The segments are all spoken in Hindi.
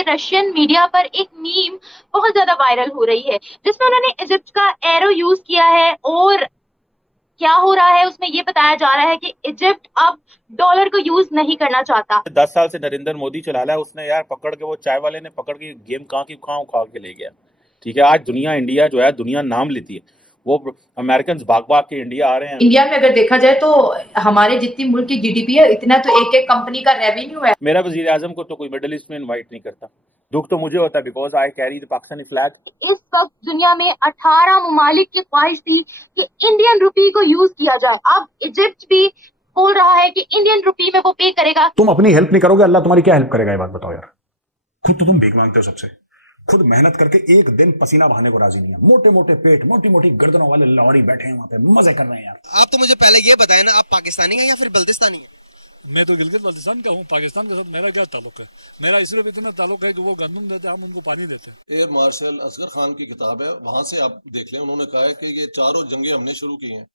रशियन मीडिया पर एक मीम बहुत ज्यादा वायरल हो रही है जिसमें उन्होंने इजिप्ट का एरो यूज किया है और क्या हो रहा है उसमें ये बताया जा रहा है कि इजिप्ट अब डॉलर को यूज नहीं करना चाहता। 10 साल से नरेंद्र मोदी चला रहा है, उसने यार पकड़ के, वो चाय वाले ने पकड़ के गेम कहाँ की कहाँ उखाड़ के ले गया। ठीक है, आज दुनिया, इंडिया जो है, दुनिया नाम लेती है। वो अमेरिकन भाग भाग के इंडिया आ रहे हैं। इंडिया में अगर देखा जाए तो हमारे जितनी मुल्क की जीडीपी है, इतना तो एक एक कंपनी का रेवेन्यू है। मेरा वजीर आजम को तो कोई मिडिल ईस्ट में इन्वाइट नहीं करता। दुख तो मुझे होता है, because I carry the Pakistani flag. इस वक्त दुनिया में 18 ममालिक की ख्वाहिश थी कि इंडियन रुपी को यूज किया जाए। अब इजिप्ट भी बोल रहा है कि इंडियन रुपी में वो पे करेगा। तुम अपनी हेल्प नहीं करोगे, अल्लाह तुम्हारी क्या हेल्प करेगा? ये बात बताओ यार। खुद तो तुम भीख मांगते हो सबसे, खुद मेहनत करके एक दिन पसीना बहाने को राजी नहीं है। मोटे मोटे पेट, मोटी मोटी गर्दनों वाले लाहौरी बैठे हैं वहां पे, मजे कर रहे हैं यार। आप तो मुझे पहले ये बताएं ना, आप पाकिस्तानी हैं या फिर बल्दिस्तानी हैं? मैं तो गिलगित बाल्टिस्तान का हूँ। पाकिस्तान के साथ मेरा क्या ताल्लुक है? मेरा सिर्फ इतना ताल्लुक है कि वो गंदम देते हैं, हम उनको पानी देते हैं। एयर मार्शल असगर खान की किताब है, वहां से आप देख लें। उन्होंने कहा है कि ये चारों जंगें हमने शुरू की हैं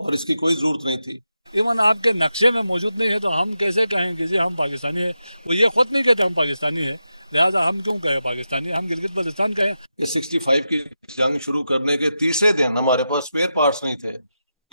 और इसकी कोई जरूरत नहीं थी। इवन आपके नक्शे में मौजूद नहीं है तो हम कैसे कहेंगे जी हम पाकिस्तानी है? वो ये खुद नहीं कहते हम पाकिस्तानी है, लिहाजा हम क्यों कहें पाकिस्तानी? हम गिलगित बाल्टिस्तान का है। ये 65 की जंग शुरू करने के तीसरे दिन हमारे पास स्पेयर पार्ट्स नहीं थे,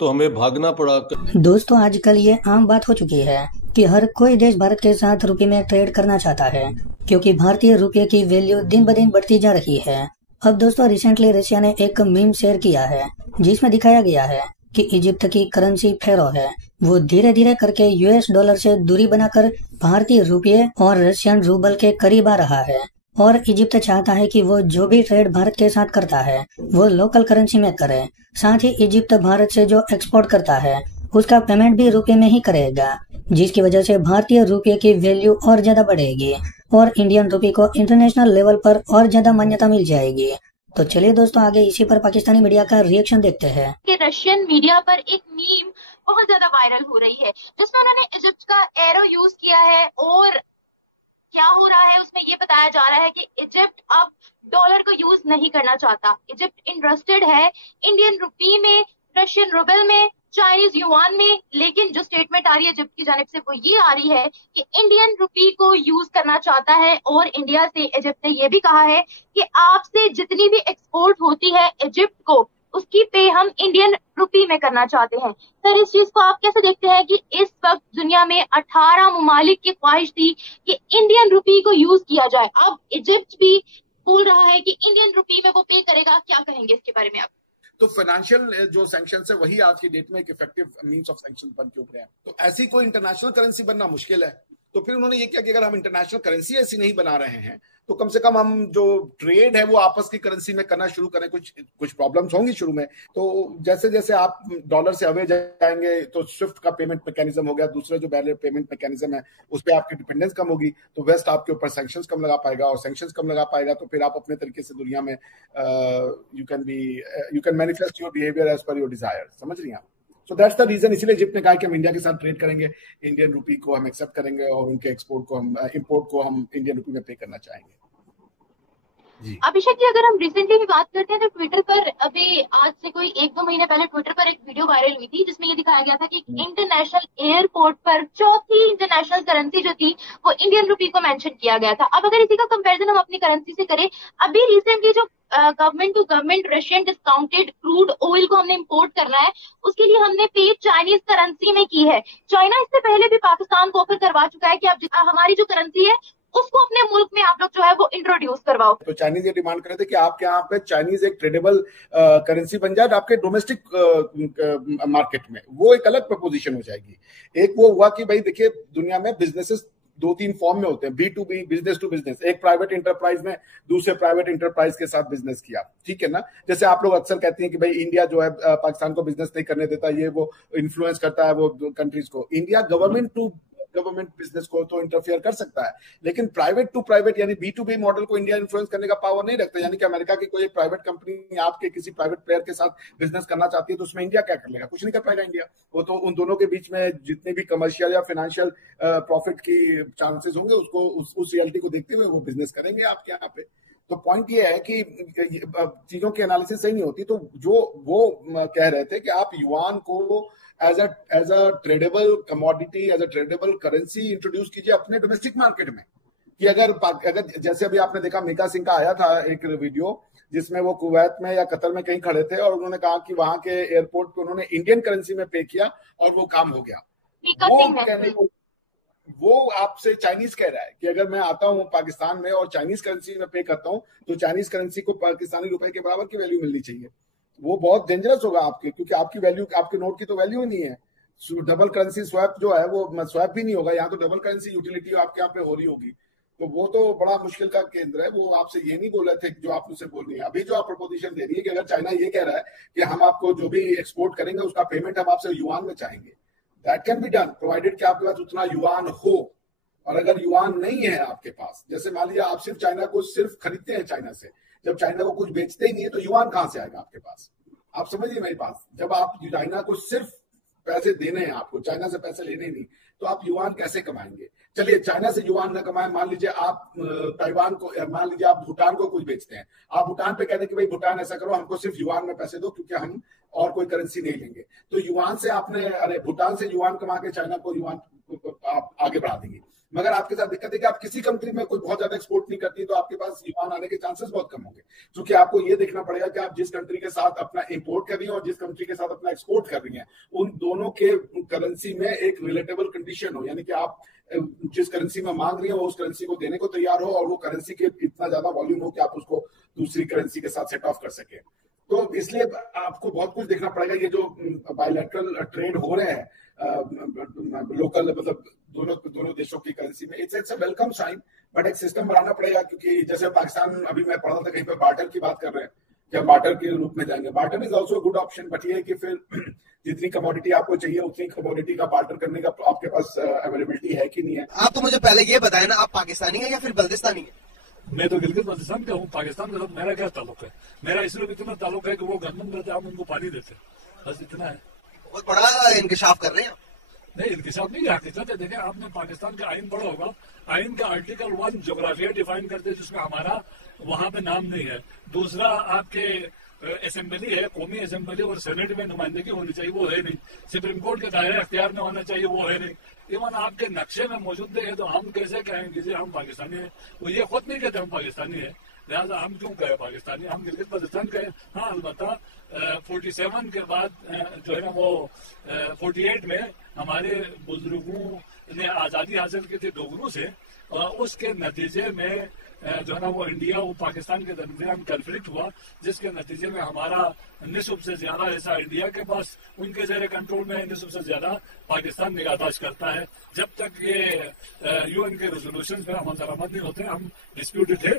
तो हमें भागना पड़ा। दोस्तों, आजकल ये आम बात हो चुकी है कि हर कोई देश भारत के साथ रुपए में ट्रेड करना चाहता है, क्योंकि भारतीय रुपये की वैल्यू दिन ब दिन बढ़ती जा रही है। अब दोस्तों, रिसेंटली रशिया ने एक मीम शेयर किया है जिसमें दिखाया गया है कि इजिप्ट की करेंसी फेरो है, वो धीरे धीरे करके यूएस डॉलर से दूरी बनाकर भारतीय रुपये और रशियन रूबल के करीब आ रहा है। और इजिप्ट चाहता है कि वो जो भी ट्रेड भारत के साथ करता है वो लोकल करेंसी में करे। साथ ही इजिप्ट भारत से जो एक्सपोर्ट करता है उसका पेमेंट भी रुपए में ही करेगा, जिसकी वजह से भारतीय रुपये की वैल्यू और ज्यादा बढ़ेगी और इंडियन रुपये को इंटरनेशनल लेवल पर और ज्यादा मान्यता मिल जाएगी। तो चलिए दोस्तों, आगे इसी पर पाकिस्तानी मीडिया का रिएक्शन देखते हैं। कि रशियन मीडिया पर एक मीम बहुत ज्यादा वायरल हो रही है जिसमें उन्होंने इजिप्ट का एरो यूज किया है और क्या हो रहा है उसमें ये बताया जा रहा है कि इजिप्ट अब डॉलर को यूज नहीं करना चाहता। इजिप्ट इंटरेस्टेड है इंडियन रुपी में, रशियन रूबल में, चाइनीज युआन में, लेकिन जो स्टेटमेंट आ रही है इजिप्ट की जानिब से वो ये आ रही है कि इंडियन रुपी को यूज करना चाहता है। और इंडिया से इजिप्ट ने ये भी कहा है कि आपसे जितनी भी एक्सपोर्ट होती है इजिप्ट को, उसकी पे हम इंडियन रुपी में करना चाहते हैं। सर, इस चीज को आप कैसे देखते हैं कि इस वक्त दुनिया में 18 ममालिक की ख्वाहिश थी कि इंडियन रुपी को यूज किया जाए। अब इजिप्ट भी बोल रहा है कि इंडियन रुपी में वो पे करेगा। क्या कहेंगे इसके बारे में आप? तो फाइनेंशियल जो सैंक्शन है वही आज की डेट में एक इफेक्टिव मींस ऑफ सैंक्शन बन के उभरे हैं। तो ऐसी कोई इंटरनेशनल करेंसी बनना मुश्किल है। तो फिर उन्होंने ये किया कि अगर हम इंटरनेशनल करेंसी ऐसी नहीं बना रहे हैं तो कम से कम हम जो ट्रेड है वो आपस की करेंसी में करना शुरू करें। कुछ प्रॉब्लम्स होंगी शुरू में, तो जैसे जैसे आप डॉलर से अवे जाएंगे तो स्विफ्ट का पेमेंट मैकेनिज्म हो गया, दूसरे जो बैरियर पेमेंट मैकेनिज्म है उस पर आपकी डिपेंडेंस कम होगी, तो वेस्ट आपके ऊपर सैंक्शंस कम लगा पाएगा, और सैंक्शंस कम लगा पाएगा तो फिर आप अपने तरीके से दुनिया में you can manifest your behaviour as per your desire. समझ रही हैं आप? So that's the reason. इसीलिए इजिप्ट ने कहा कि हम इंडिया के साथ ट्रेड करेंगे, इंडियन रुपी को हम एक्सेप्ट करेंगे और उनके एक्सपोर्ट को हम इंपोर्ट को हम इंडियन रुपी में पे करना चाहेंगे। अभिषेक जी, अगर हम रिसेंटली की बात करते हैं तो ट्विटर पर अभी आज से कोई 1-2 महीने पहले ट्विटर पर एक वीडियो वायरल हुई थी जिसमें ये दिखाया गया था कि इंटरनेशनल एयरपोर्ट पर चौथी इंटरनेशनल करेंसी जो थी वो इंडियन रुपी को मेंशन किया गया था। अब अगर इसी का कंपैरिजन हम अपनी करेंसी से करें, अभी रिसेंटली जो government to government Russian discounted crude oil को हमने इंपोर्ट करना है, उसके लिए हमने पे चाइनीज करेंसी में की है। चाइना इससे पहले भी पाकिस्तान को ऑफर करवा चुका है कि आप हमारी जो करेंसी है उसको अपने मुल्क में आप लोग जो है वो इंट्रोड्यूस करवाओ। तो चाइनीज ये डिमांड कर रहे थे कि आपके यहाँ पे चाइनीज एक ट्रेडेबल करेंसी बन जाए आपके डोमेस्टिक मार्केट में, वो एक अलग प्रपोजिशन हो जाएगी। एक वो हुआ कि भाई देखिए, दुनिया में बिजनेसेस 2-3 फॉर्म में होते हैं, B2B, बिजनेस टू बिजनेस। एक प्राइवेट इंटरप्राइज ने दूसरे प्राइवेट इंटरप्राइज के साथ बिजनेस किया, ठीक है ना। जैसे आप लोग अक्सर कहते हैं कि भाई इंडिया जो है पाकिस्तान को बिजनेस नहीं करने देता, ये वो इन्फ्लुएंस करता है वो कंट्रीज को। India government to government business को तो इंटरफेयर कर सकता है, लेकिन प्राइवेट टू प्राइवेट यानी B2B मॉडल को इंडिया इन्फ्लुएंस करने का पावर नहीं रखता। यानी कि अमेरिका की कोई एक प्राइवेट कंपनी आपके किसी प्राइवेट प्लेयर के साथ बिजनेस करना चाहती है तो उसमें इंडिया क्या कर लेगा? कुछ नहीं कर पाएगा इंडिया। वो तो उन दोनों के बीच में जितनी भी कमर्शियल या फाइनेंशियल प्रॉफिट की चांसेस होंगे उसको उस रियलिटी को देखते हुए वो बिजनेस करेंगे आपके यहाँ पे। तो पॉइंट ये है कि चीजों की एनालिसिस सही नहीं होती। तो जो वो कह रहे थे कि आप युआन को as a tradable commodity, as a tradable currency introduce कीजिए अपने डोमेस्टिक मार्केट में, कि अगर जैसे अभी आपने देखा मीका सिंह का आया था एक वीडियो जिसमें वो कुवैत में या कतर में कहीं खड़े थे और उन्होंने कहा कि वहां के एयरपोर्ट पे उन्होंने इंडियन करेंसी में पे किया और वो काम हो गया। वो आपसे चाइनीज कह रहा है कि अगर मैं आता हूं पाकिस्तान में और चाइनीज करेंसी में पे करता हूं तो चाइनीज करेंसी को पाकिस्तानी रुपए के बराबर की वैल्यू मिलनी चाहिए। वो बहुत डेंजरस होगा आपके, क्योंकि आपकी वैल्यू, आपके नोट की तो वैल्यू ही नहीं है। डबल करेंसी स्वैप जो है वो स्वैप भी नहीं होगा, यहाँ तो डबल करेंसी यूटिलिटी आपके यहाँ पे हो रही होगी। तो वो तो बड़ा मुश्किल का केंद्र है। वो आपसे ये नहीं बोल रहे थे जो आप मुझसे बोल रही हैं। अभी जो आप प्रपोजिशन दे रही है कि अगर चाइना ये कह रहा है कि हम आपको जो भी एक्सपोर्ट करेंगे उसका पेमेंट हम आपसे युआन में चाहेंगे, that can be done provided कि आपके पास उतना युआन हो। और अगर युआन नहीं है आपके पास, जैसे मान लीजिए आप सिर्फ चाइना को सिर्फ खरीदते हैं चाइना से, जब चाइना को कुछ बेचते ही नहीं है तो युआन कहां से आएगा आपके पास? आप समझिए मेरी बात। जब आप चाइना को सिर्फ पैसे देने हैं, आपको चाइना से पैसे लेने नहीं, तो आप युआन कैसे कमाएंगे? चलिए चाइना से युआन न कमाए, मान लीजिए आप ताइवान को, मान लीजिए आप भूटान को कुछ बेचते हैं, आप भूटान पे कहते हैं कि भाई भूटान ऐसा करो, हमको सिर्फ युआन में पैसे दो क्योंकि हम और कोई करेंसी नहीं लेंगे। तो युआन से आपने, अरे भूटान से युआन कमा के चाइना को युआन आप आगे बढ़ा देंगे। मगर आपके साथ दिक्कत है कि आप किसी कंट्री में कोई बहुत ज्यादा एक्सपोर्ट नहीं करती, तो आपके पास युआन आने के चांसेस बहुत कम होंगे, क्योंकि आपको ये देखना पड़ेगा कि आप जिस कंट्री के साथ अपना इंपोर्ट कर रही हैं और जिस कंट्री के साथ अपना एक्सपोर्ट कर रही हैं, उन दोनों के करेंसी में एक रिलेटेबल कंडीशन हो, यानी कि आप जिस करेंसी में मांग रही है वो उस करेंसी को देने को तैयार हो और वो करेंसी के इतना ज्यादा वॉल्यूम हो कि आप उसको दूसरी करेंसी के साथ सेट ऑफ कर सके। तो इसलिए आपको बहुत कुछ देखना पड़ेगा। ये जो बायलैटरल ट्रेड हो रहे हैं लोकल, मतलब दोनों देशों की करेंसी में, it's a welcome sign, but एक सिस्टम बनाना पड़ेगा। क्योंकि जैसे पाकिस्तान, अभी मैं पढ़ रहा था कहीं पे बार्टर की बात कर रहे हैं, क्या बार्टर के रूप में जाएंगे? Barter is also good option, but ये है कि फिर जितनी कमोडिटी आपको चाहिए उतनी कमोडिटी का बार्टर करने का आपके पास अवेलेबिलिटी है कि नहीं है। आप तो मुझे पहले ये बताया ना, आप पाकिस्तानी है या फिर बल्दिस्तानी है? मैं तो गिलगित बल्तिस्तान का हूँ। पाकिस्तान के साथ मेरा क्या ताल्लुक है? मेरा इसलिए इतना ताल्लुक है कि वो गंदम देते हैं, हम उनको पानी देते हैं, बस इतना है। बहुत बड़ा इंकशाफ कर रहे हैं। नहीं, इंकशाफ नहीं, हकीकत है। देखें, आपने पाकिस्तान का आइन पढ़ा होगा। आइन का आर्टिकल 1 जोग्राफिया डिफाइन करते हैं, जिसमें हमारा वहां पे नाम नहीं है। दूसरा, आपके असेंबली है, कौमी असेंबली और सेनेट में नुमाइंदगी होनी चाहिए, वो है नहीं। सुप्रीम कोर्ट के दायरे अख्तियार में होना चाहिए, वो है नहीं। इवन आपके नक्शे में मौजूद नहीं है, तो हम कैसे कहेंगे जी हम पाकिस्तानी है? वो ये खुद नहीं कहते हम पाकिस्तानी है, लिहाजा हम क्यों कहे पाकिस्तानी? हम गिलगित बल्तिस्तान कहे। हाँ, अलबत्ता 47 के बाद जो है ना, वो 48 में हमारे बुजुर्गों ने आज़ादी हासिल की थी डोगरों से, उसके नतीजे में जो है ना वो इंडिया और पाकिस्तान के दरमियान कन्फ्लिक्ट हुआ, जिसके नतीजे में हमारा निस्फ से ज्यादा हिस्सा इंडिया के पास उनके जेर कंट्रोल में है, निस्फ से ज्यादा पाकिस्तान निगाहदाश्त करता है। जब तक ये यूएन के रेजोल्यूशंस पे अमल दरामद नहीं होते, हम डिस्प्यूटेड थे।